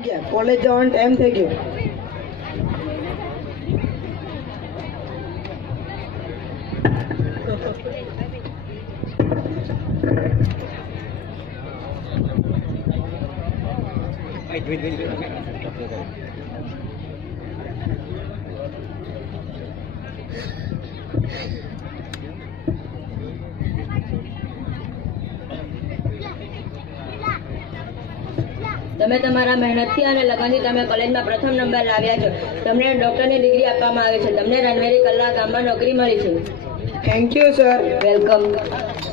ગયા કોલેજ જવાનો ટાઈમ થઈ ગયો તમે તમારા મહેનતથી અને લગનથી તમે કોલેજમાં પ્રથમ નંબર લાવ્યા છો. તમને ડોક્ટરની ડિગ્રી આપવામાં આવે છે. તમને રનવેરી કલાક ગામમાં નોકરી મળી છે. થેન્ક યુ સર વેલકમ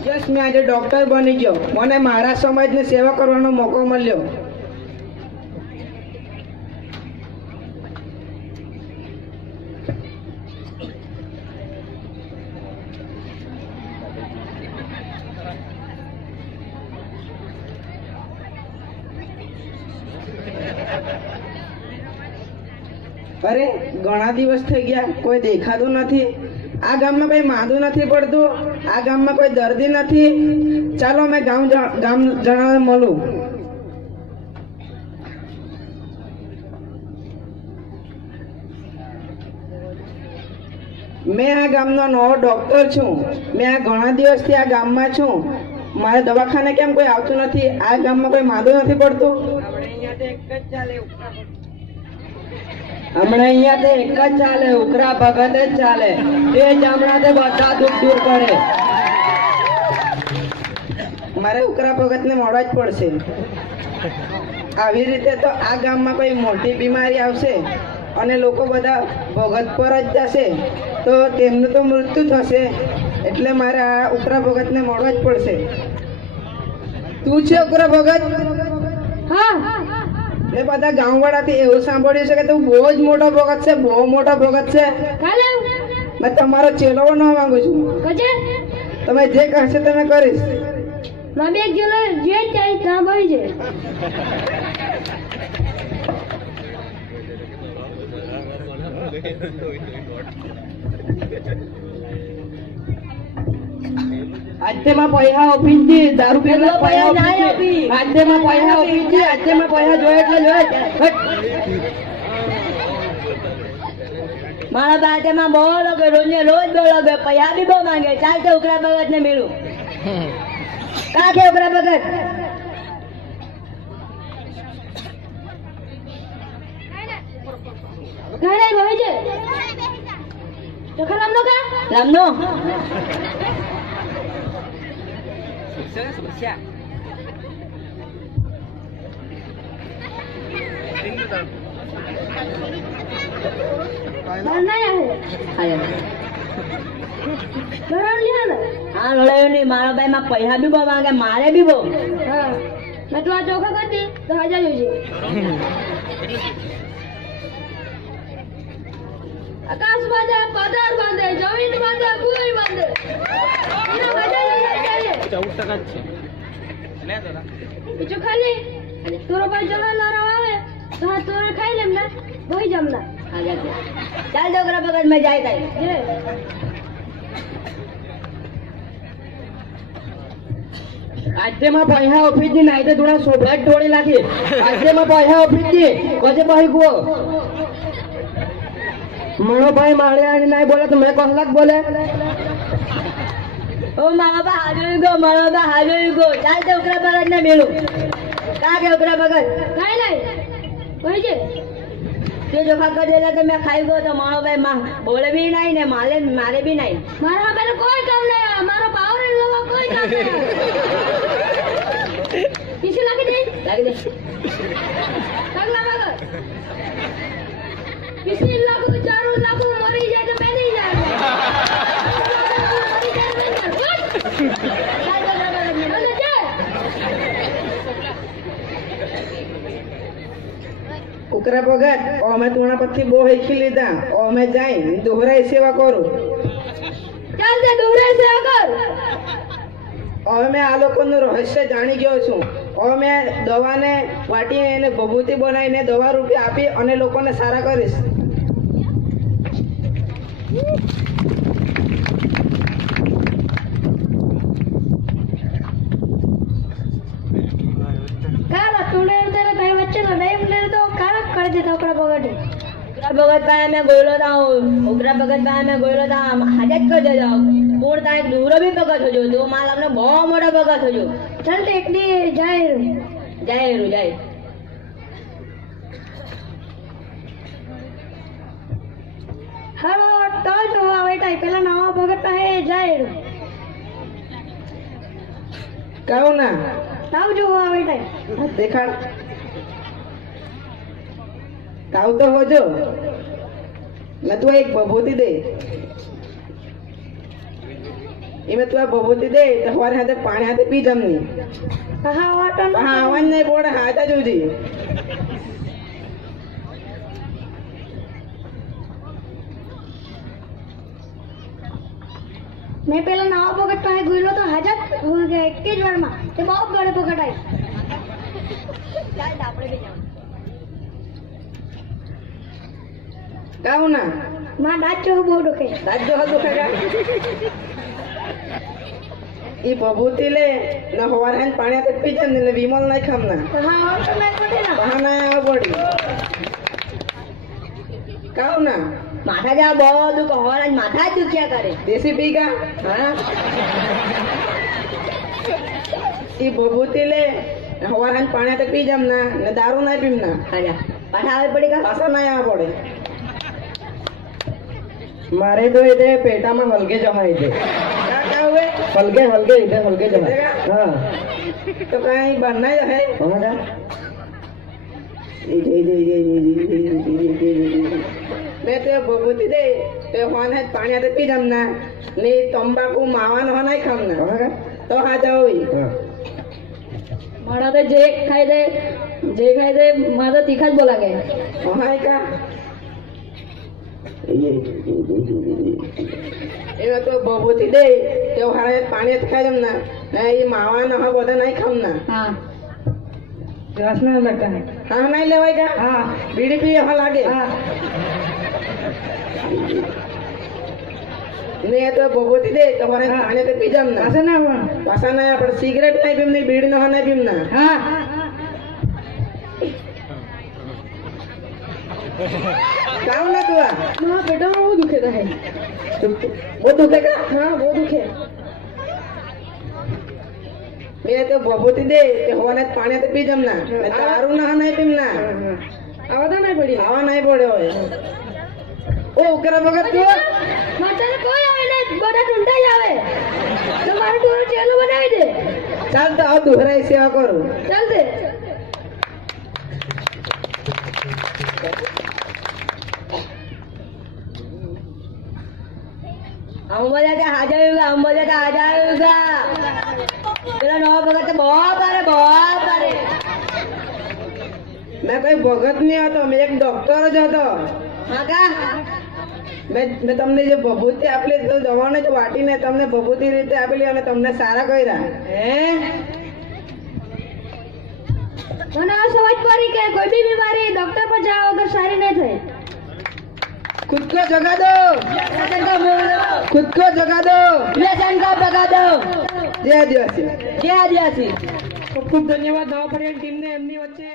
જસ મેં આજે ડોક્ટર બની ગયો. મને મારા સમાજને સેવા કરવાનો મોકો મળ્યો. અરે, ઘણા દિવસ થઈ ગયા, કોઈ દેખાતું નથી. આ ગામમાં કોઈ માંદું નથી પડતું, આ ગામમાં કોઈ દર્દી નથી. ચાલો મેં ગામ ગામ જણાવે મળું. મેં આ ગામનો નવો ડોક્ટર છું. મેં આ ઘણા દિવસથી આ ગામમાં છું. મારે દવાખાને કેમ કોઈ આવતું નથી? આ ગામમાં કોઈ માંદું નથી પડતું? હમણાં અહીંયા તો એક જ ચાલે ઉકરા ભગત જ ચાલે. તે જ હમણાં તો બધા દુઃખ દૂર કરે. મારે ઉકરા ભગતને મળવા જ પડશે. આવી રીતે તો આ ગામમાં કોઈ મોટી બીમારી આવશે અને લોકો બધા ભગત પર જ જશે તો તેમનું તો મૃત્યુ થશે. એટલે મારે આ ઉકરા ભગતને મળવા જ પડશે. તું છે ઉકરા ભગત? હા. એ બધા ગામવાળાથી એવું સાંભળ્યું છે કે તું બહુ જ મોટો ભગત છે બહુ મોટો ભગત છે. મેં તમારો ચેલો ન માંગુ છું. તમે જે કહેશે તમે કરીશ. મામી એક જણો જે ચાહી છે Thank જાય આજેમાં પૈસા ઓફિસથી દારૂ પીલા પૈસા પૈસા ના ઓફિસથી આજેમાં પૈસા ઓફિસથી આજેમાં પૈસા જોઈએ એટલે જોઈએ હટ. મારા બાજુમાં બહુ લગે રોજ ને રોજ બહુ લગે પૈસા બી બહુ માંગે. ચાલ છે ઉકરા ભગત ને મેળું. કા કે ઉકરા ભગત? ઘરે ભાઈ છે તો ખરામ નો કા? રામનો લડાયો નહીં મારો ભાઈ માં પૈસા બી બહુ માંગે મારે બી બહુ હા મેં તો આ ચોખા કરતી તો હજાર જોજે આકાશ બાંધે પદાર બાંધે જમીન બાંધે ભૂઈ બાંધે હજાર છે. બીજું ખાલી. તોરો પાસે જણા લારા આવે તો હા તોરો ખાઈ લેમ ને ભોઈ જમના જા, જા. ચાલ તો ઉકરા માં જાય કઈ આજે માં પૈસા ઓફિસની નાઈતે થોડા સોભળાટ ઢોળી આજે માં પૈસા ઓફિસની કજે પહી કુઓ મણો ભાઈ મારે નાઈ બોલે તો મેં કલાક બોલે. ઓ મારા બા હાજર ગો મારા બા હાજર ગો ચાલ તો ઉકરા ભગત ને મેલું કા કે ઉકરા ભગત ખાઈ લે કોઈ જે તે જોખા ખાકર દેલા તો મેં ખાઈ ગયો તો મારો ભાઈ માં બોલે બી નહીં ને મારે મારે બી નહીં મારા બેન કોઈ કામ નહીં મારો પાવર લેવા કોઈ કામ નહીં પીછે લાગી દે લાગી દે પગલા પગલ પીછે લાગુ મરી જાય તો મેં નહીં જાય અને જાય ઉકરા ભગત અમે તુણા પછી બહુ હેખી લીધા. અમે જાય દોહરાય સેવા કરું. ચાલ તે ડુંગરા સેવા કર. હવે મેં આ લોકોનું રહસ્ય જાણી ગયો છું. અમે દવાને વાટીને એને ભભૂતિ બનાવીને દવા રૂપે આપી અને લોકોને સારા કરીશ કાલા તું ને તારા ભાઈ વચ્ચેનો ટાઈમ લે તો પડે છે તકડા પગડે ઉકરા ભગત પાસે મેં ગોયલો તા ઉકરા ભગત પાસે મેં ગોયલો તા હાજે જ કરજો જાઓ. પૂર તા એક દૂરો બી ભગત હોજો. તો માલ અમને બહુ મોટો ભગત હોજો. ચાલ તે એકલી જાય જાય જાય. હાલો તો જો આવે ટાઈ પેલા નવા ભગત પાસે જાય કહો ના તાવ જો આવે ટાઈ દેખાડ. કાવ તો હોજો. તું એક ભભૂતી દે. એમે તું આ ભભૂતી દે તો હવારે હાથે પાણી હાથે પી જમની. હા અવાજ નહીં બોડ હાથા જોજી મેં પેલા નવા ભગત પાસે ગયેલો તો હાજર એક જ વારમાં તે બહુ ગળે ભગત આવી કાવ ના? માં દાંત જો બહુ દુખે રાજ્ય હતું ખેડા ઈ ભભૂતિ લે ને સવારે હાથે પાણી હાથે પી જમની ને વિમલ નહીં ખામ ના તો હા વાટો મેં કોટી ના. બહાના આવા પડી કાવ ના? માથા જા બહુ દુખ. હવાના માથા દુખ્યા કરે. દેશી પી કા હા. ઈ ભભૂતિ લે સવાર હાંજ પાણી હાથે પી જમ ના ને દારૂ ના પીમ ના. પાછા આવે પડી કા પાછા ના આવે પડે મારે તો એ પેટામાં હલકે જમાય છે કા હલકે એટલે હલકે જમા હા તો કઈ બનના જ હા મેં તે ભભૂતિ દે તે હોન પાણી હાથે પી જમ ના ને તંબાકુ માવાનો હો નહીં ખામ તો હા જાવ હા મારા તો જે ખાઈ દે જે ખાઈ દે મારા તો તીખા જ બોલાગે હા કા એ તો ભભૂતિ દે તે હારે પાણી જ ખાઈ જમ ના. ને ઈ માવાનો હો બધા નહીં ખામ ના. હા. રસ ના લગતા હે હા નહીં લેવાય કા હા. બીડી પી હા લાગે. હા. ને એ તો ભભૂતિ દે તો મારે હા. પાણી તો પી જામ ના. પાછા ના પણ પાછા ના આપણે સિગરેટ નહીં પીમ નહીં બીડી નો નહીં પીમ ના. હા. કામ ના તું મારા પેટામાં બહુ દુખે તો હે બહુ દુખે કા? હા બહુ દુખે. મેં તો ભભૂતિ દે તે હોવાને પાણી તો પી જમ ના. તારું ના નહીં પીમ ના. આવા તો નહીં પડી. આવા નહીં પડ્યો હોય. ઓ ઉકરા વગર તું માતાને કોઈ આવે નહીં. બધા ઢૂંઢા જ આવે. તો મારું ટોળું ચેલું બનાવી દે. ચાલ તો આવ દુહરાઈ સેવા કરું. ચાલ દે. અંબોજા આવ્યું અંબોજા આવ્યું પેલા નવા ભગત બહુ પારે બહુ પારે મેં કોઈ ભગત નહીં હતો મેં એક ડોક્ટર જ હતો. હા કા? મેં તમને જે ભભૂતિ આપેલી તો દવાને જ વાટીને તમને ભભૂતિ રીતે આપેલી અને તમને સારા કર્યા. હે? મને સમજ પડી કે કોઈ બી બીમારી ડોક્ટર પર જવા વગર સારી નહીં થાય. खुद को जगा दो વ્યસન કા બોલો खुद को जगा दो વ્યસન કા ભગા દો जय आदिवासी જય આદિવાસી ખૂબ ખૂબ ધન્યવાદ નવા પર્યટન ટીમને એમની વચ્ચે